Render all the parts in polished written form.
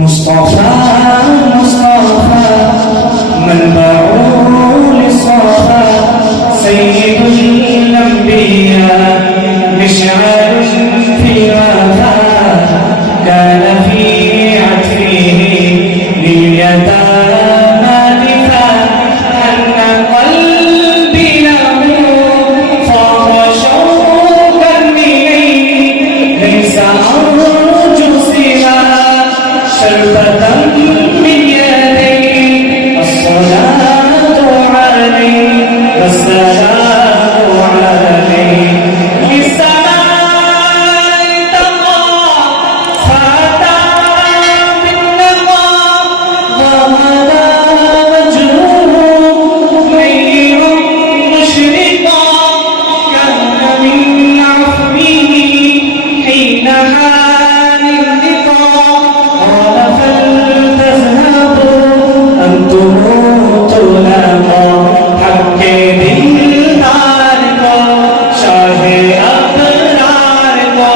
मुस्तफा मुस्तफा मनबउल सफा सय्यदुल अंबिया मिशअरुल फी वफा कान फी अथरिही लियतामा दिफा अन्ना क़ल्बी लहू फ़ाक़ शौक़न इलैहि लैसा अर्जू सिवा शरबतन मिन यदैहि अस्सलातु अलैहि वस्सलामु अलैहि लिस्समाइ तक़ा फ़ाता बिन्नक़ा वहदा वजहुहु नय्यिरुन मुशरिक़ा कान मिन अफ़्विही हीन हानिल लिक़ा قال فلتذهبوا أنتم طلقاء حق دلدار کو شاہ ابرار کو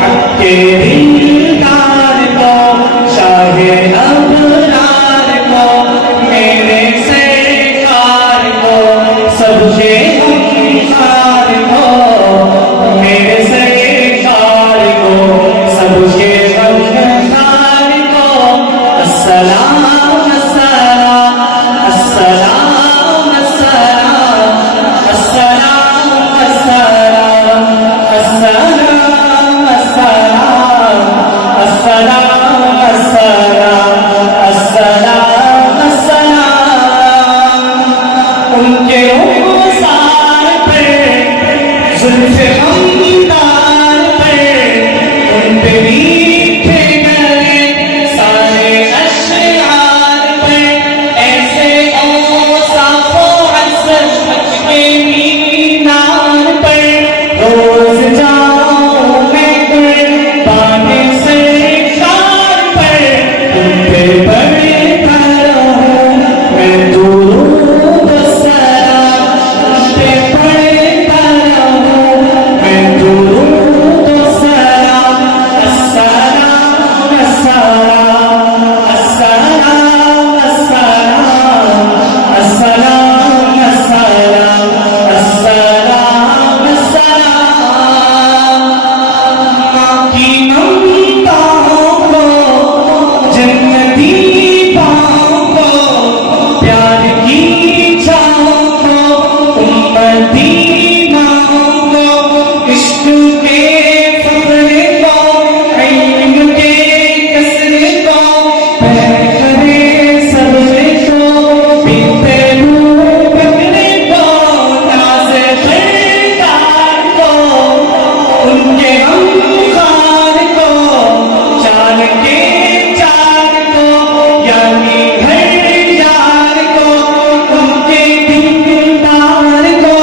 حق دلدار کو شاہ ابرار کو میرے سرکار کو سب کے غمخوار کو میرے سرکار کو سب کے غمخوار کو السلام السلام السلام السلام السلام السلام السلام السلام السلام السلام السلام السلام उनके रुखसार पे जुल्फ़े हमदार पे उन पे मीठे गए सारे अशआर पे ऐसे औसाफ़ो अज़्ज़त के मीनार पर रोज़ जाऊं मैं कुर्बानी सरकार पर तुम पे पढ़ता रहूं मैं दुरूद सलाम तुम पे पढ़ता रहूं मैं दुरूद सलाम अस्सलाम अस्सलाम अस्सलाम अस्सलाम अस्सलाम अस्सलाम अस्सलाम अस्सलाम की ममताओं को जन्नती पाँव को प्यार की छाँव को उम्मती माँव को इश्क के फख्र को इल्म के कसर को पैगंबरे सब्र को बिनते बकरे को नाज़े सरकार को उनके गमखार को चार के चार को यानी हर यार को उनके दिलदार को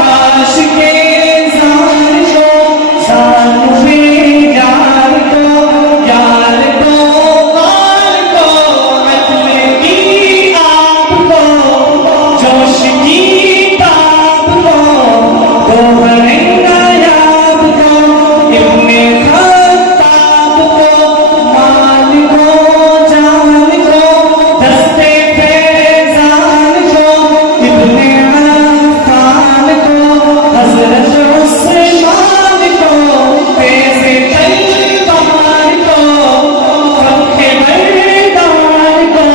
आशिक़े ज़ार को सानुबे यार को गार को अदल की आप को जोश की ताब को गोहरे नायाब को इब्ने खत्ताब को माल को जान को दस्ते फैज़ान को इब्ने अफ़्फ़ान को हज़रत उस्मान को तेज़े तलवार को फ़ख्र बरदार को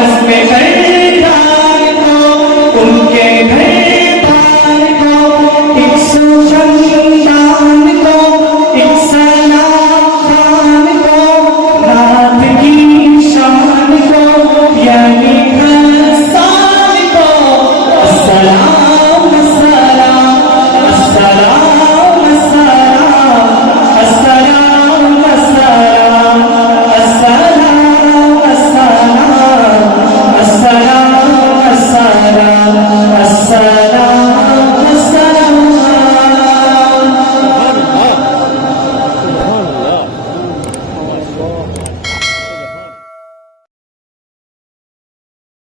अज़्म सरदार को उनके घरदार को एक सुखनदान को एक सलाम खान को रात की शान को यानी हसन को अस्सलाम अस्सलाम अस्सलाम अस्सलाम अस्सलाम अस्सलाम अस्सलाम अस्सलाम अस्सलाम अस्सलाम अस्सलाम